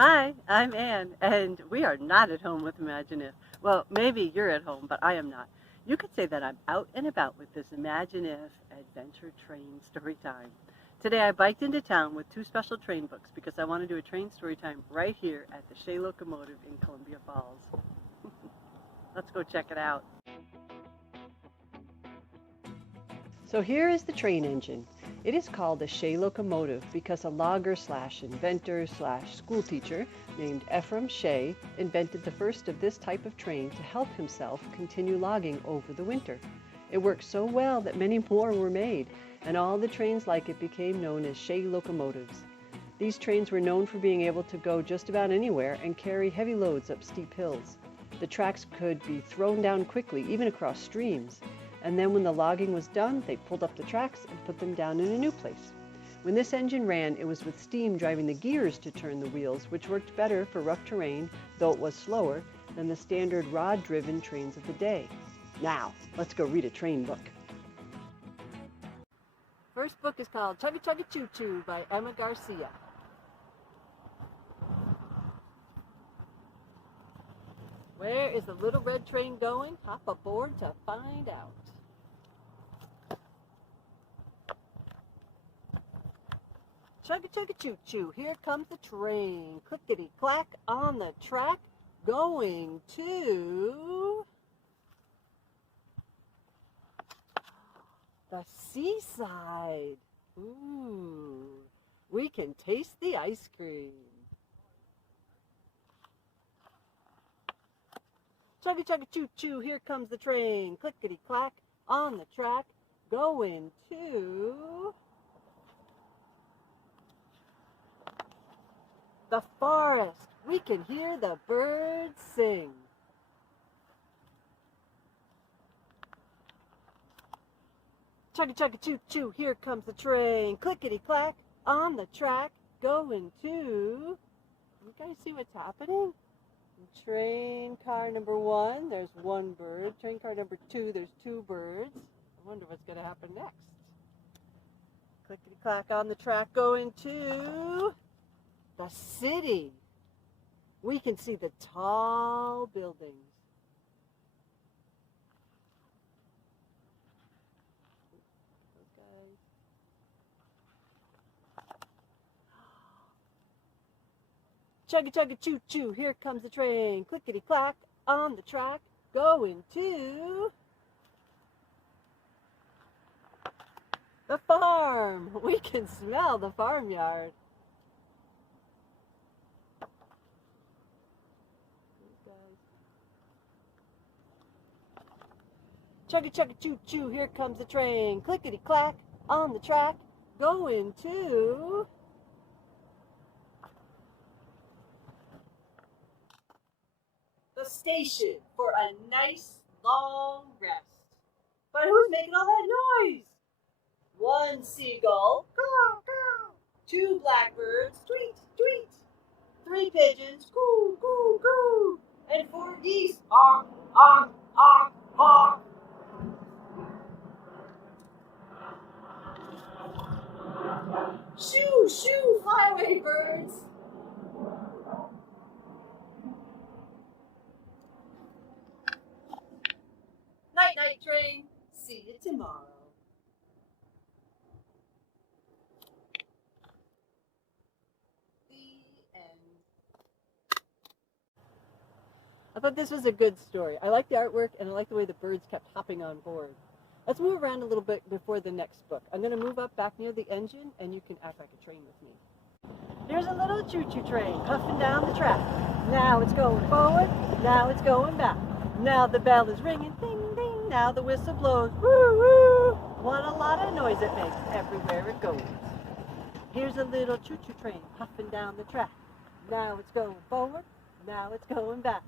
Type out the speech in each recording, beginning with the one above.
Hi, I'm Ann, and we are not at home with Imagine. Well, maybe you're at home, but I am not. You could say that I'm out and about with this Imagine Adventure Train story time. Today I biked into town with two special train books because I want to do a train story time right here at the Shay Locomotive in Columbia Falls. Let's go check it out. So here is the train engine. It is called the Shay Locomotive because a logger slash inventor slash schoolteacher named Ephraim Shay invented the first of this type of train to help himself continue logging over the winter. It worked so well that many more were made, and all the trains like it became known as Shay Locomotives. These trains were known for being able to go just about anywhere and carry heavy loads up steep hills. The tracks could be thrown down quickly, even across streams. And then when the logging was done, they pulled up the tracks and put them down in a new place. When this engine ran, it was with steam driving the gears to turn the wheels, which worked better for rough terrain, though it was slower than the standard rod-driven trains of the day. Now, let's go read a train book. First book is called Chugga Chugga Choo Choo by Garcia. Where is the little red train going? Hop aboard to find out. Chugga chugga choo choo, here comes the train. Clickety clack on the track, going to the seaside. Ooh, we can taste the ice cream. Chugga chugga choo choo, here comes the train. Clickety clack on the track, going to the forest. We can hear the birds sing. Chugga chugga choo choo, here comes the train. Clickety clack on the track, going to. You guys see what's happening? Train car number 1, there's one bird. Train car number 2, there's 2 birds. I wonder what's going to happen next. Clickety clack on the track, going to the city. We can see the tall buildings. Chugga chugga choo choo, here comes the train. Clickety clack on the track, going to the farm. We can smell the farmyard. Chugga chugga choo choo, here comes the train. Clickety clack on the track, going to the station for a nice long rest. But who's making all that noise? 1 seagull, caw, caw. 2 blackbirds, tweet, tweet. 3 pigeons, coo, coo, coo. And 4 geese, honk, honk, honk, honk. Shoo, shoo, fly away, birds. Night, night, train. See you tomorrow. The end. I thought this was a good story. I like the artwork, and I like the way the birds kept hopping on board. Let's move around a little bit before the next book. I'm going to move up back near the engine, and you can act like a train with me. Here's a little choo-choo train puffing down the track. Now it's going forward, now it's going back. Now the bell is ringing, ding, ding. Now the whistle blows, woo, woo. What a lot of noise it makes everywhere it goes. Here's a little choo-choo train puffing down the track. Now it's going forward, now it's going back.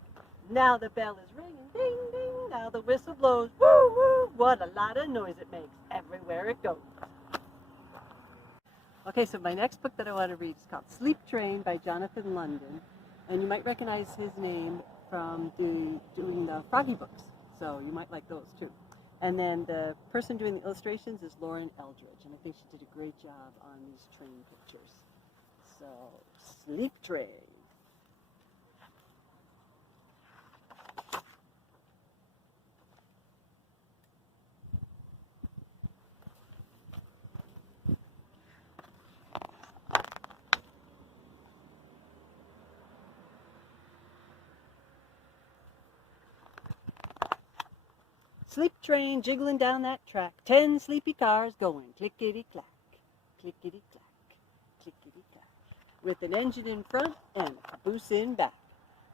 Now the bell is ringing, ding, ding. Now the whistle blows, woo, woo. What a lot of noise it makes everywhere it goes. Okay, so my next book that I want to read is called Sleep Train by Jonathan London. And you might recognize his name from doing the Froggy books. So you might like those too. And then the person doing the illustrations is Lauren Eldridge. And I think she did a great job on these train pictures. So, Sleep Train. Sleep train jiggling down that track. 10 sleepy cars going clickety-clack, clickety-clack, clickety-clack. With an engine in front and a caboose in back.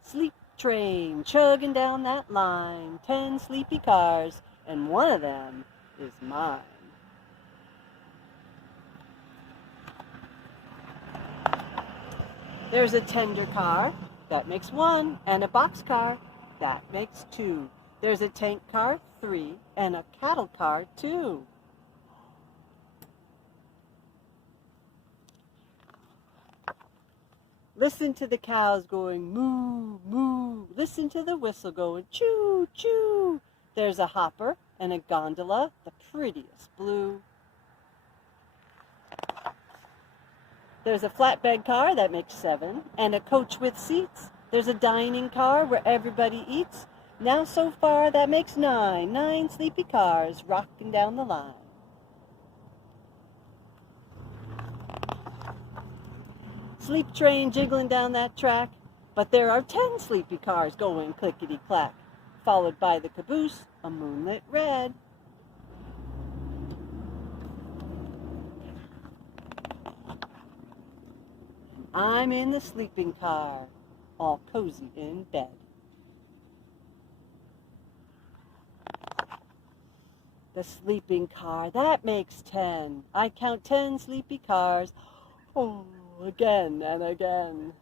Sleep train chugging down that line. 10 sleepy cars, and one of them is mine. There's a tender car, that makes 1, and a box car, that makes 2. There's a tank car, 3, and a cattle car, 2. Listen to the cows going moo, moo. Listen to the whistle going choo, choo. There's a hopper and a gondola, the prettiest blue. There's a flatbed car, that makes 7, and a coach with seats. There's a dining car where everybody eats. Now so far, that makes 9. 9 sleepy cars rocking down the line. Sleep train jiggling down that track, but there are 10 sleepy cars going clickety-clack, followed by the caboose, a moonlit red. I'm in the sleeping car, all cozy in bed. The sleeping car, that makes 10. I count 10 sleepy cars, oh, again and again.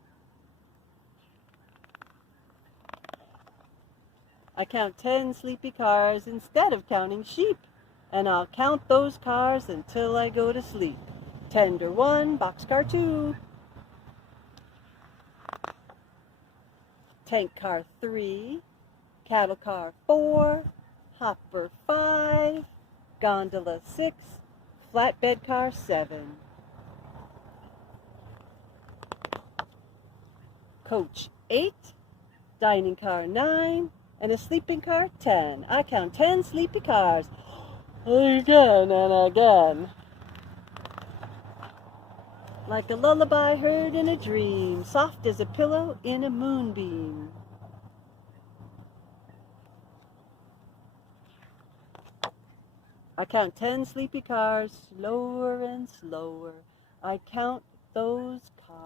I count 10 sleepy cars instead of counting sheep, and I'll count those cars until I go to sleep. Tender 1, boxcar 2. Tank car 3, cattle car 4, hopper 5, gondola 6, flatbed car 7. Coach 8, dining car 9, and a sleeping car 10. I count 10 sleepy cars again and again. Like a lullaby heard in a dream, soft as a pillow in a moonbeam. I count 10 sleepy cars, slower and slower. I count those cars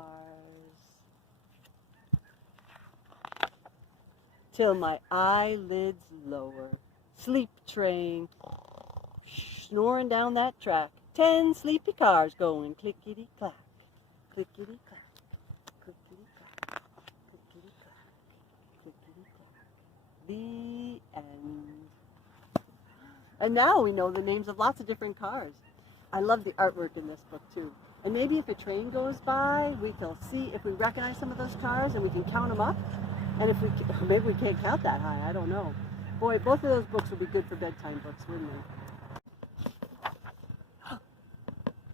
till my eyelids lower. Sleep train, snoring down that track. 10 sleepy cars going clickety-clack, clickety-clack, clickety-clack, clickety-clack, clickety-clack. The end. And now we know the names of lots of different cars. I love the artwork in this book too. And maybe if a train goes by, we can see if we recognize some of those cars and we can count them up. And if we maybe we can't count that high, I don't know. Boy, both of those books would be good for bedtime books, wouldn't they?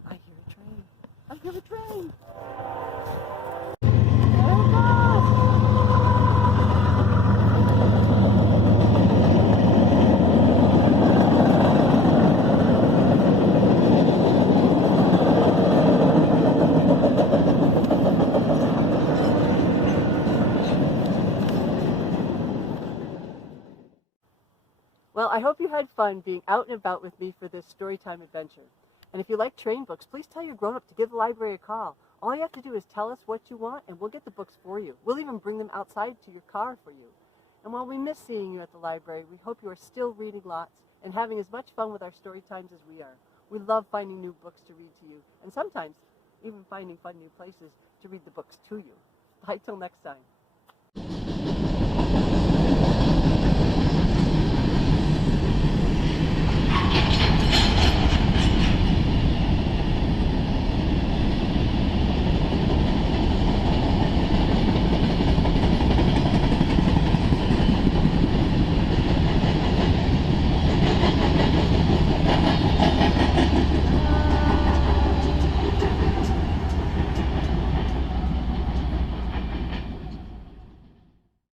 I hear a train. I hear a train. There it goes. Well, I hope you had fun being out and about with me for this storytime adventure. And if you like train books, please tell your grown-up to give the library a call. All you have to do is tell us what you want, and we'll get the books for you. We'll even bring them outside to your car for you. And while we miss seeing you at the library, we hope you are still reading lots and having as much fun with our story times as we are. We love finding new books to read to you, and sometimes even finding fun new places to read the books to you. Bye till next time.